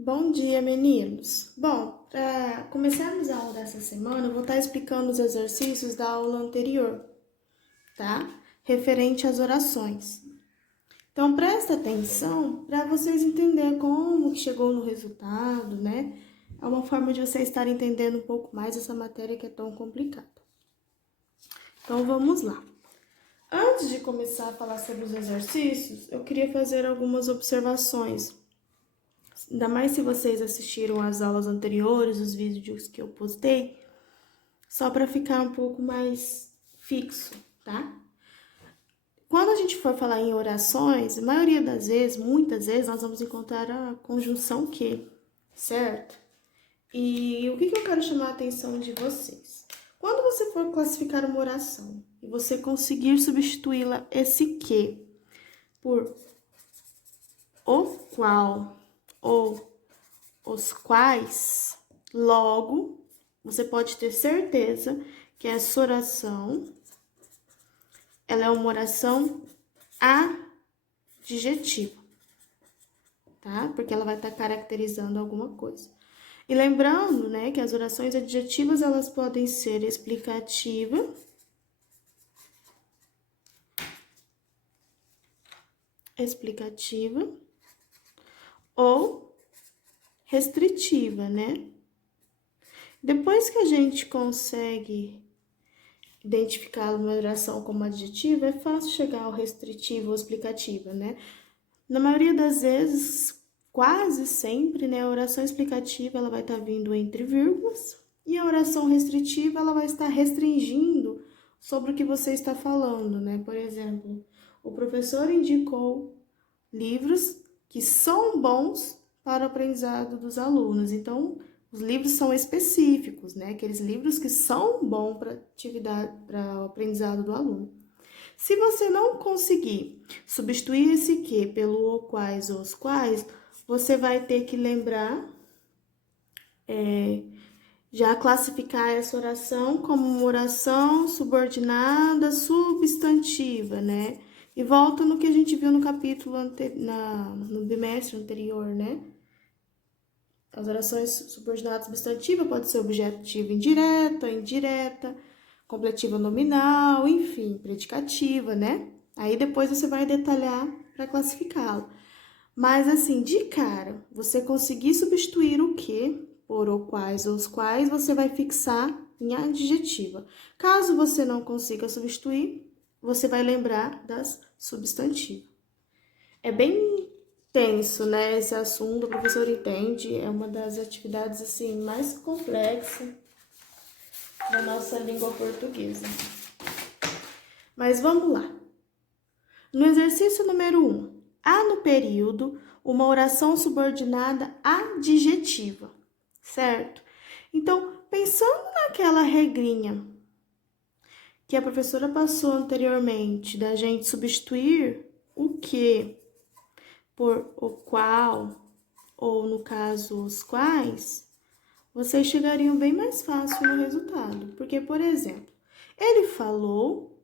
Bom dia, meninos. Bom, para começarmos a aula dessa semana, eu vou estar explicando os exercícios da aula anterior, tá? Referente às orações. Então, presta atenção para vocês entenderem como que chegou no resultado, né? É uma forma de vocês estarem entendendo um pouco mais essa matéria que é tão complicada. Então, vamos lá. Antes de começar a falar sobre os exercícios, eu queria fazer algumas observações. Ainda mais se vocês assistiram às aulas anteriores, os vídeos que eu postei, só para ficar um pouco mais fixo, tá? Quando a gente for falar em orações, a maioria das vezes, muitas vezes, nós vamos encontrar a conjunção que, certo? E o que eu quero chamar a atenção de vocês? Quando você for classificar uma oração e você conseguir substituí-la, esse que, por o qual ou os quais, logo, você pode ter certeza que essa oração, ela é uma oração adjetiva, tá? Porque ela vai estar caracterizando alguma coisa. E lembrando, né, que as orações adjetivas, elas podem ser explicativa, ou restritiva, né? Depois que a gente consegue identificar uma oração como adjetiva, é fácil chegar ao restritivo ou explicativa, né? Na maioria das vezes, quase sempre, né, a oração explicativa ela vai estar vindo entre vírgulas e a oração restritiva ela vai estar restringindo sobre o que você está falando, né? Por exemplo, o professor indicou livros que são bons para o aprendizado dos alunos. Então, os livros são específicos, né? Aqueles livros que são bons para atividade, para o aprendizado do aluno. Se você não conseguir substituir esse que pelo o quais ou os quais, você vai ter que lembrar, já classificar essa oração como uma oração subordinada substantiva, né? E volta no que a gente viu no capítulo no bimestre anterior, né? As orações subordinadas substantiva pode ser objetiva indireta, indireta, completiva nominal, enfim, predicativa, né? Aí depois você vai detalhar para classificá-lo. Mas assim, de cara, você conseguir substituir o que por o quais ou os quais, você vai fixar em adjetiva. Caso você não consiga substituir, você vai lembrar das substantivas. É bem tenso, né, esse assunto, o professor entende, é uma das atividades, assim, mais complexas da nossa língua portuguesa. Mas vamos lá. No exercício número 1, há no período uma oração subordinada adjetiva, certo? Então, pensando naquela regrinha que a professora passou anteriormente, da gente substituir o que por o qual, ou no caso, os quais, vocês chegariam bem mais fácil no resultado. Porque, por exemplo, ele falou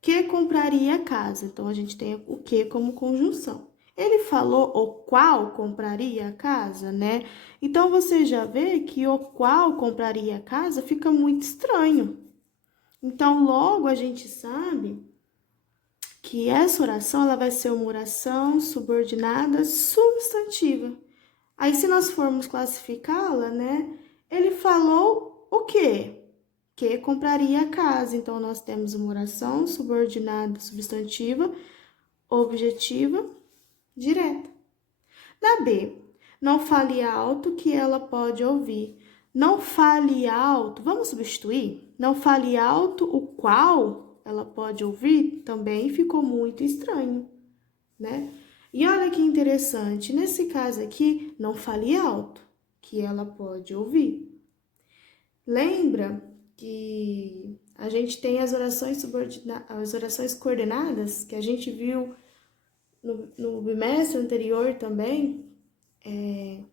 que compraria a casa. Então, a gente tem o que como conjunção. Ele falou o qual compraria a casa, né? Então, você já vê que o qual compraria a casa fica muito estranho. Então, logo a gente sabe que essa oração ela vai ser uma oração subordinada substantiva. Aí, se nós formos classificá-la, né? Ele falou o quê? Que compraria a casa. Então, nós temos uma oração subordinada substantiva, objetiva, direta. Na B, não fale alto que ela pode ouvir. Não fale alto, vamos substituir? Não fale alto o qual ela pode ouvir, também ficou muito estranho, né? E olha que interessante, nesse caso aqui, não fale alto, que ela pode ouvir. Lembra que a gente tem as orações as orações coordenadas, que a gente viu no bimestre anterior também,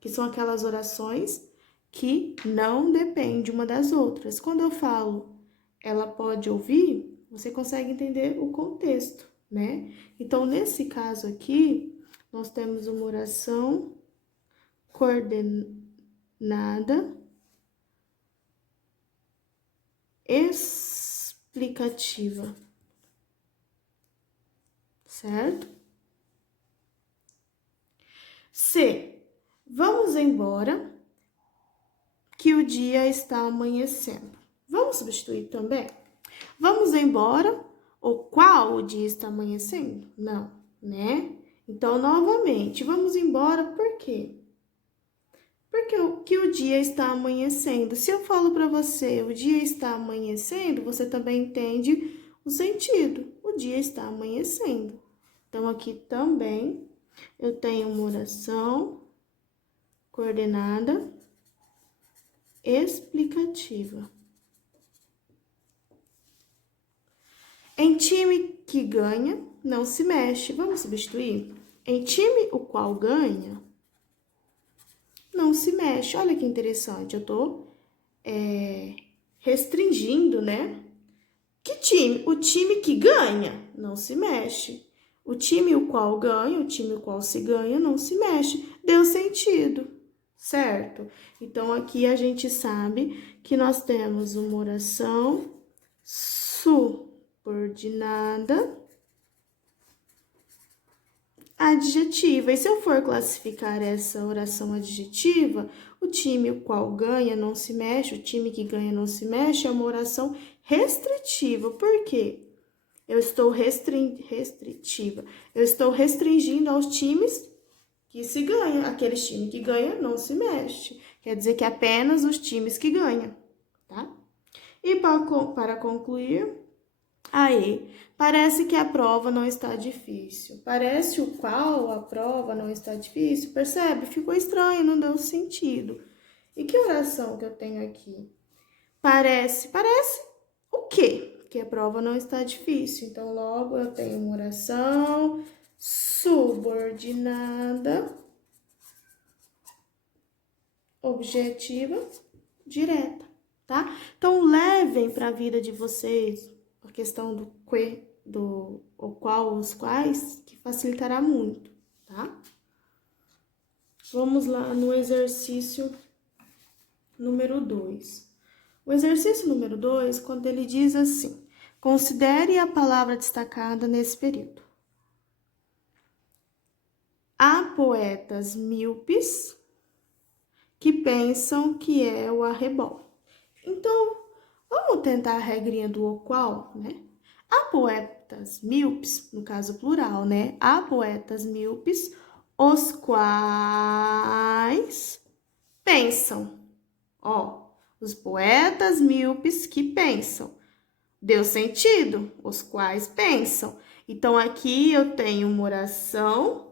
que são aquelas orações que não dependem uma das outras. Quando eu falo ela pode ouvir, você consegue entender o contexto, né? Então, nesse caso aqui, nós temos uma oração coordenada explicativa, certo? C. Vamos embora, que o dia está amanhecendo. Vamos substituir também? Vamos embora, ou qual o dia está amanhecendo? Não, né? Então, novamente, vamos embora por quê? Porque o dia está amanhecendo. Se eu falo para você, o dia está amanhecendo, você também entende o sentido. O dia está amanhecendo. Então, aqui também eu tenho uma oração coordenada explicativa. Em time que ganha, não se mexe. Vamos substituir? Em time o qual ganha, não se mexe. Olha que interessante, eu tô restringindo, né? Que time? O time que ganha, não se mexe. O time o qual ganha, o time o qual se ganha, não se mexe. Deu sentido, certo? Então, aqui a gente sabe que nós temos uma oração subordinada adjetiva. E se eu for classificar essa oração adjetiva, o time o qual ganha não se mexe, o time que ganha não se mexe, é uma oração restritiva. Por quê? Eu estou restritiva. Eu estou restringindo aos times que se ganham. Aqueles times que ganham não se mexe. Quer dizer que apenas os times que ganham, tá? E para concluir, aí, parece que a prova não está difícil. Parece o qual a prova não está difícil. Percebe? Ficou estranho, não deu sentido. E que oração que eu tenho aqui? Parece o quê? Que a prova não está difícil. Então, logo eu tenho uma oração subordinada, objetiva, direta, tá? Então, levem para a vida de vocês a questão do que, do o qual, os quais, que facilitará muito, tá? Vamos lá no exercício número 2. O exercício número 2, quando ele diz assim, considere a palavra destacada nesse período. Há poetas míopes que pensam que é o arrebol. Então, vamos tentar a regrinha do o qual, né? Há poetas míopes, no caso plural, né? Há poetas míopes, os quais pensam. Ó, os poetas míopes que pensam. Deu sentido? Os quais pensam. Então, aqui eu tenho uma oração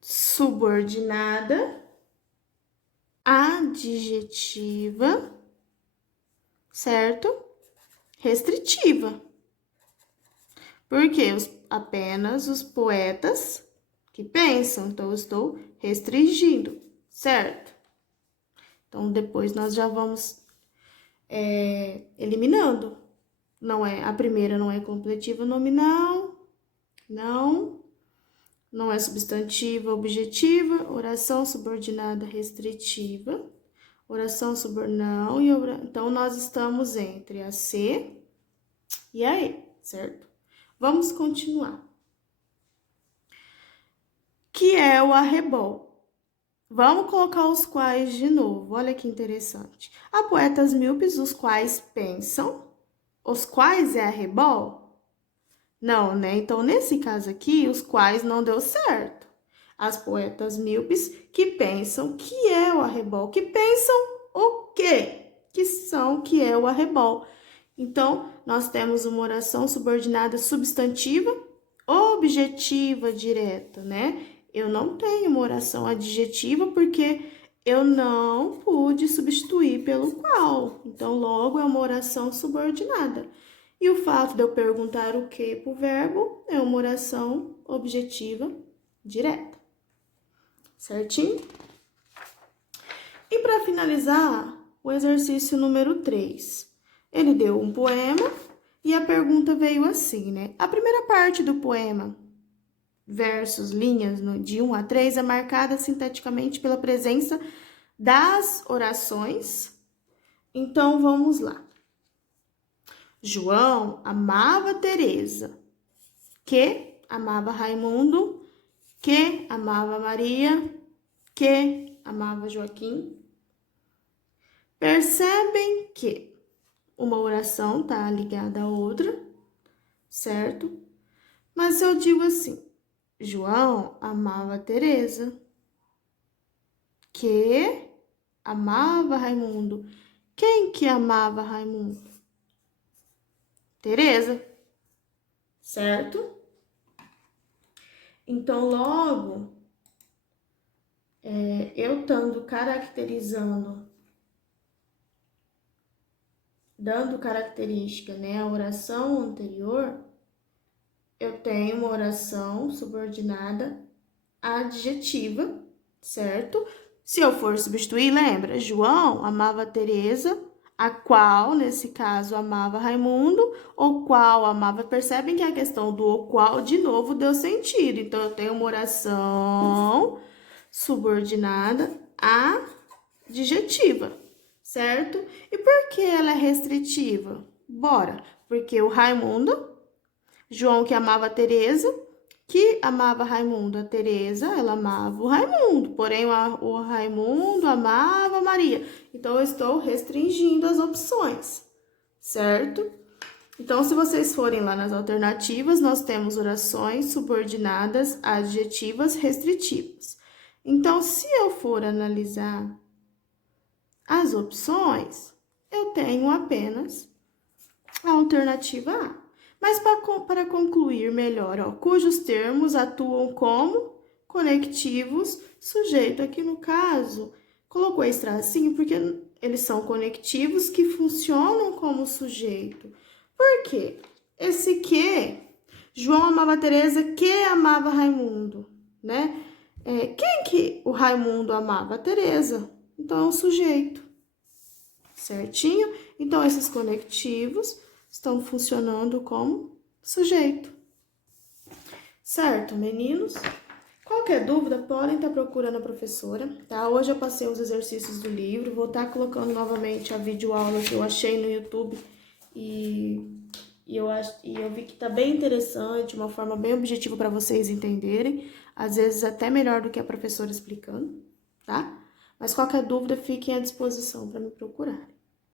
subordinada, adjetiva, certo? Restritiva. Porque apenas os poetas que pensam. Então, eu estou restringindo, certo? Então, depois nós já vamos eliminando. A primeira não é completiva nominal, não é substantiva objetiva, oração subordinada restritiva, oração subordinada, então nós estamos entre a C e a E, certo? Vamos continuar. Que é o arrebol. Vamos colocar os quais de novo, olha que interessante. Há poetas míopes, os quais pensam, os quais é arrebol? Não, né? Então, nesse caso aqui, os quais não deu certo. As poetas míopes que pensam que é o arrebol, que pensam o quê? Que é o arrebol. Então, nós temos uma oração subordinada substantiva, objetiva direta, né? Eu não tenho uma oração adjetiva porque eu não pude substituir pelo qual. Então, logo é uma oração subordinada. E o fato de eu perguntar o que para o verbo é uma oração objetiva direta. Certinho? E para finalizar, o exercício número 3. Ele deu um poema e a pergunta veio assim, né? A primeira parte do poema versos, linhas de 1 a 3 é marcada sinteticamente pela presença das orações. Então, vamos lá. João amava Teresa, que amava Raimundo, que amava Maria, que amava Joaquim. Percebem que uma oração está ligada à outra, certo? Mas se eu digo assim, João amava Teresa, que amava Raimundo. Quem que amava Raimundo? Teresa, certo? Então, logo, eu estando caracterizando, dando característica, né, à oração anterior, eu tenho uma oração subordinada adjetiva, certo? Se eu for substituir, lembra? João amava Teresa, a qual, nesse caso, amava Raimundo, o qual amava. Percebem que a questão do o qual, de novo, deu sentido. Então, eu tenho uma oração subordinada adjetiva, certo? E por que ela é restritiva? Bora, porque o Raimundo, João que amava Teresa, que amava Raimundo, a Teresa, ela amava o Raimundo, porém o Raimundo amava Maria. Então, eu estou restringindo as opções, certo? Então, se vocês forem lá nas alternativas, nós temos orações subordinadas adjetivas restritivas. Então, se eu for analisar as opções, eu tenho apenas a alternativa A. Mas para concluir melhor, ó, cujos termos atuam como conectivos sujeito. Aqui no caso, colocou esse tracinho porque eles são conectivos que funcionam como sujeito. Por quê? Esse que, João amava Teresa, que amava Raimundo, né? Quem que o Raimundo amava? A Teresa. Então, é um sujeito, certinho? Então, esses conectivos estão funcionando como sujeito. Certo, meninos? Qualquer dúvida, podem estar procurando a professora, tá? Hoje eu passei os exercícios do livro, vou estar colocando novamente a videoaula que eu achei no YouTube e eu vi que tá bem interessante, uma forma bem objetiva para vocês entenderem, às vezes até melhor do que a professora explicando, tá? Mas qualquer dúvida, fiquem à disposição para me procurar.